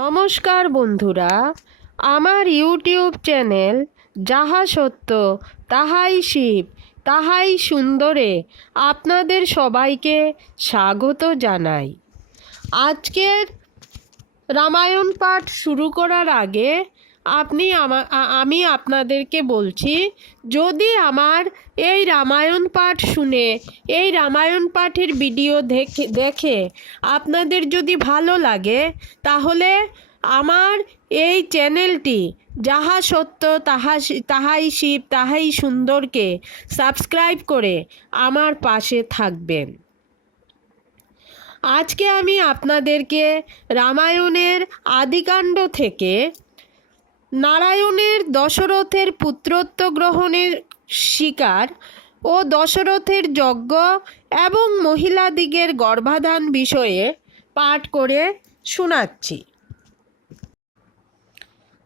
নমস্কার বন্ধুরা, আমার ইউটিউব চ্যানেল যাহা সত্য তাহাই শিব, তাহাই সুন্দরে আপনাদের সবাইকে স্বাগত জানাই। আজকের রামায়ণ পাঠ শুরু করার আগে আপনি আমা আপনাদেরকে বলছি, যদি আমার এই রামায়ণ পাঠ শুনে, এই রামায়ণ পাঠের ভিডিও দেখে দেখে আপনাদের যদি ভালো লাগে, তাহলে আমার এই চ্যানেলটি যাহা সত্য তাহা তাহাই শিব, তাহাই সুন্দরকে সাবস্ক্রাইব করে আমার পাশে থাকবেন। আজকে আমি আপনাদেরকে রামায়ণের আদিকাণ্ড থেকে নারায়ণের দশরথের পুত্রত্ব গ্রহণের শিকার ও দশরথের যজ্ঞ এবং মহিলাদিগের গর্ভাধান বিষয়ে পাঠ করে শোনাচ্ছি।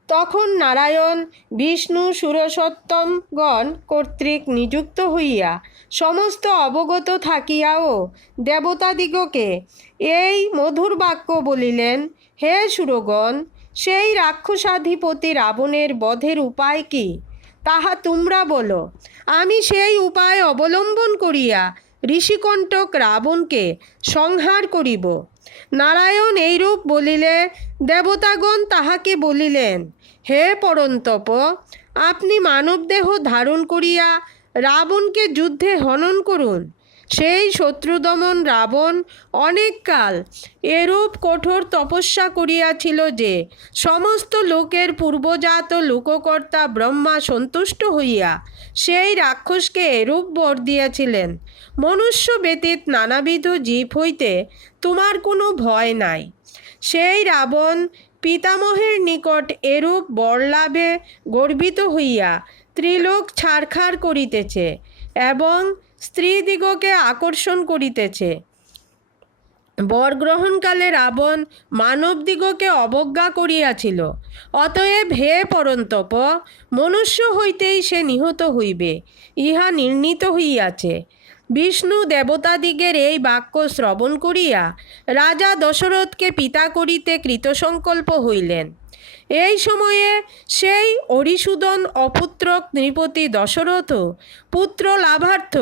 তখন নারায়ণ বিষ্ণু সুরসত্তমগণ কর্তৃক নিযুক্ত হইয়া সমস্ত অবগত থাকিয়াও দেবতাদিগকে এই মধুর বাক্য বলিলেন, হে সুরগণ সেই রাক্ষসাধিপতি রাবণের বধের উপায় কি? তাহা তোমরা বলো। আমি সেই উপায় অবলম্বন করিয়া ঋষিকণ্টক রাবণকে সংহার করিব। নারায়ণ এইরূপ বলিলে, দেবতাগণ তাহাকে বলিলেন, হে পরন্তপ, আপনি মানবদেহ ধারণ করিয়া রাবণকে যুদ্ধে হনন করুন। সেই শত্রুদমন রাবণ অনেককাল এরূপ কঠোর তপস্যা করিয়াছিল যে সমস্ত লোকের পূর্বজাত লোককর্তা ব্রহ্মা সন্তুষ্ট হইয়া সেই রাক্ষসকে এরূপ বর দিয়াছিলেন। মনুষ্য ব্যতীত নানাবিধ জীব হইতে তোমার কোনো ভয় নাই। সেই রাবণ পিতামহের নিকট এরূপ বরলাভে গর্বিত হইয়া ত্রিলোক ছাড়খাড় করিতেছে এবং স্ত্রীদিগকে আকর্ষণ করিতেছে। বরগ্রহণকালে রাবণ মানবদিগকে অবজ্ঞা করিয়াছিল। অতএব হে পরন্তপ, মনুষ্য হইতেই সে নিহত হইবে, ইহা নির্ণীত হইয়াছে। বিষ্ণু দেবতাদিগের এই বাক্য শ্রবণ করিয়া রাজা দশরথকে পিতা করিতে কৃতসংকল্প হইলেন। এই সময়ে সেই অরিসুদন অপুত্রক নৃপতি দশরথ পুত্র লাভার্থ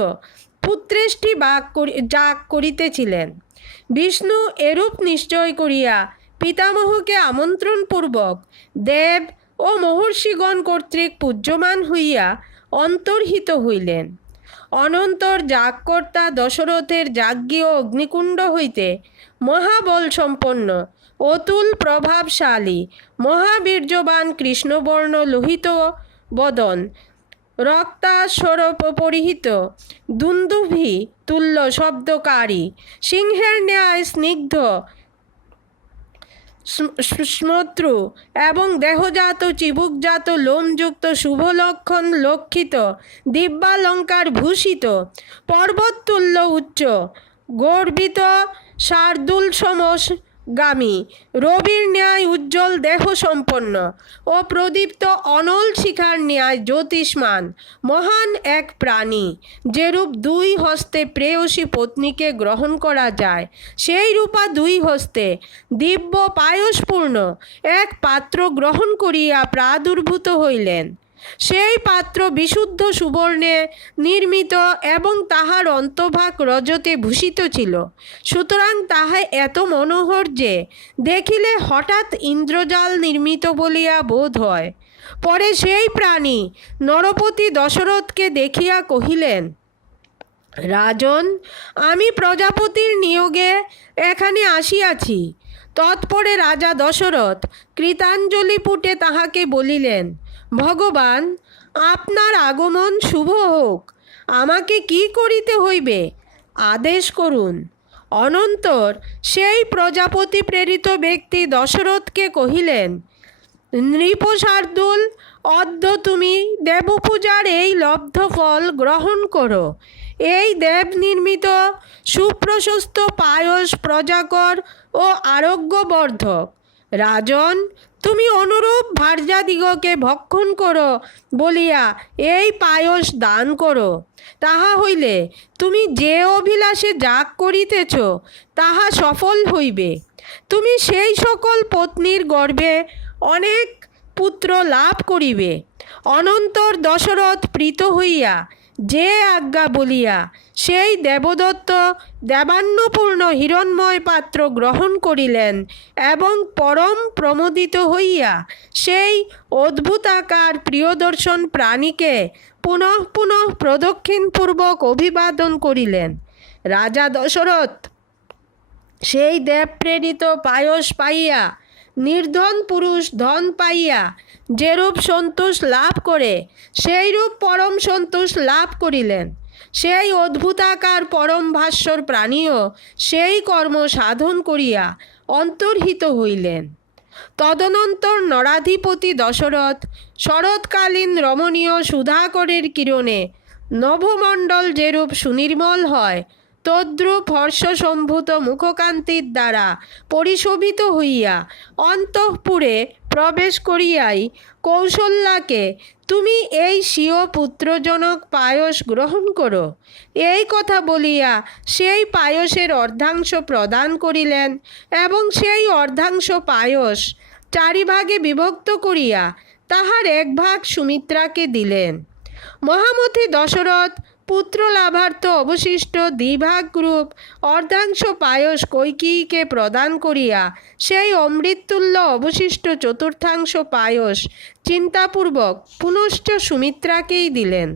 পুত্রেষ্টি বাক যাগ করিতেছিলেন। বিষ্ণু এরূপ নিশ্চয় করিয়া পিতামহকে আমন্ত্রণপূর্বক দেব ও মহর্ষিগণ কর্তৃক পূজ্যমান হইয়া অন্তর্হিত হইলেন। অনন্তর যাগকর্তা দশরথের যাজ্ঞীয় অগ্নিকুণ্ড হইতে মহাবল সম্পন্ন অতুল প্রভাবশালী, মহাবীর্যবান কৃষ্ণবর্ণ লোহিত বদন, রক্তাস্বরূপ পরিহিত দুন্দুভি তুল্য শব্দকারী, সিংহের ন্যায় স্নিগ্ধ শ্মত্রু এবং দেহজাত, চিবুকজাত, লোমযুক্ত, শুভলক্ষণ লক্ষিত, দিব্যালঙ্কার ভূষিত, পর্বততুল্য উচ্চ, গর্বিত শার্দুল সমস গামী। রবির ন্যায় উজ্জ্বল দেহ সম্পন্ন ও প্রদীপ্ত অনল শিখার ন্যায় জ্যোতিষ্মান, মহান এক প্রাণী। যেরূপ দুই হস্তে প্রেয়সী পত্নীকে গ্রহণ করা যায়, সেই রূপা দুই হস্তে দিব্য পায়সপূর্ণ এক পাত্র গ্রহণ করিয়া প্রাদুর্ভূত হইলেন। সেই পাত্র বিশুদ্ধ সুবর্ণে নির্মিত এবং তাহার অন্তভাগ রজতে ভূষিত ছিল। সুতরাং তাহা এত মনোহর যে দেখিলে হঠাৎ ইন্দ্রজাল নির্মিত বলিয়া বোধ হয়। পরে সেই প্রাণী নরপতি দশরথকে দেখিয়া কহিলেন, রাজন, আমি প্রজাপতির নিয়োগে এখানে আসিয়াছি। তৎপরে রাজা দশরথ কৃতাঞ্জলি পুটে তাহাকে বলিলেন ভগবান, আপনার আগমন শুভ হোক। আমাকে কি করিতে হইবে? আদেশ করুন। অনন্তর সেই প্রজাপতি প্রেরিত ব্যক্তি দশরথকে কহিলেন নৃপশার্দুল অদ্য তুমি দেবপূজার এই লব্ধ ফল গ্রহণ করো। এই দেব নির্মিত সুপ্রশস্ত পায়স প্রজাকর ও আরোগ্যবর্ধক। রাজন, তুমি অনুরূপ ভার্যাদিগকে ভক্ষণ করো বলিয়া এই পায়স দান করো। তাহা হইলে তুমি যে অভিলাষে যাগ করিতেছ, তাহা সফল হইবে। তুমি সেই সকল পত্নীর গর্ভে অনেক পুত্র লাভ করিবে। অনন্তর দশরথ প্রীত হইয়া যে আজ্ঞা বলিয়া, সেই দেবদত্ত দেবান্নপূর্ণ হিরণময় পাত্র গ্রহণ করিলেন এবং পরম প্রমোদিত হইয়া সেই অদ্ভুতাকার প্রিয়দর্শন প্রাণীকে পুনঃ পুনঃ প্রদক্ষিণপূর্বক অভিবাদন করিলেন। রাজা দশরথ সেই দেবপ্রেরিত পায়স পাইয়া নির্ধন পুরুষ ধন পাইয়া যেরূপ সন্তোষ লাভ করে, সেইরূপ পরম সন্তোষ লাভ করিলেন। সেই অদ্ভুতাকার পরম ভাস্বর প্রাণীও সেই কর্ম সাধন করিয়া অন্তর্হিত হইলেন। তদনন্তর নরাধিপতি দশরথ, শরৎকালীন রমণীয় সুধাকরের কিরণে নভমণ্ডল যেরূপ সুনির্মল হয় তদ্রূপ হর্ষসম্ভূত মুখকান্তির দ্বারা পরিশোভিত হইয়া অন্তঃপুরে প্রবেশ করিয়াই কৌশল্যাকে তুমি এই স্বীয় পুত্রজনক পায়স গ্রহণ করো। এই কথা বলিয়া সেই পায়সের অর্ধাংশ প্রদান করিলেন এবং সেই অর্ধাংশ পায়স চারিভাগে বিভক্ত করিয়া তাহার এক ভাগ সুমিত্রাকে দিলেন। মহামতি দশরথ পুত্র লাভার্থ অবশিষ্ট দ্বিভাগ গ্রুপ অর্ধাংশ পায়স কৈকেয়ীকে প্রদান করিয়া সেই অমৃততুল্য অবশিষ্ট চতুর্থাংশ পায়স চিন্তাপূর্বক পুনশ্চ সুমিত্রাকেই দিলেন।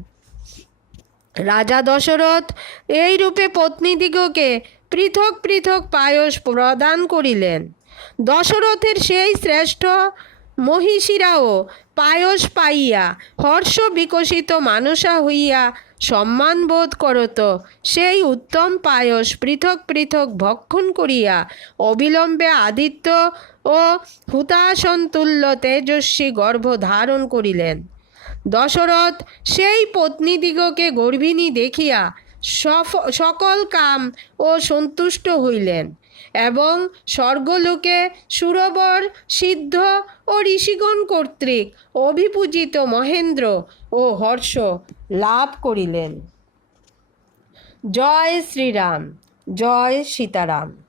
রাজা দশরথ এই রূপে পত্নীদিগকে পৃথক পৃথক পায়স প্রদান করিলেন। দশরথের সেই শ্রেষ্ঠ মহিষীরাও পায়স পাইয়া হর্ষ বিকশিত মানসা হইয়া সম্মানবোধ করত সেই উত্তম পায়স পৃথক পৃথক ভক্ষণ করিয়া অবিলম্বে আদিত্য ও হুতাসন্তুল্য তেজস্বী গর্ভ ধারণ করিলেন। দশরথ সেই পত্নীদিগকে গর্ভিণী দেখিয়া সফ- সকল কাম ও সন্তুষ্ট হইলেন। এবং স্বর্গলোকে সুরবর, সিদ্ধ ও ঋষিগণ কর্তৃক অভিপূজিত মহেন্দ্র ও হর্ষ লাভ করিলেন। জয় শ্রীরাম, জয় সীতারাম।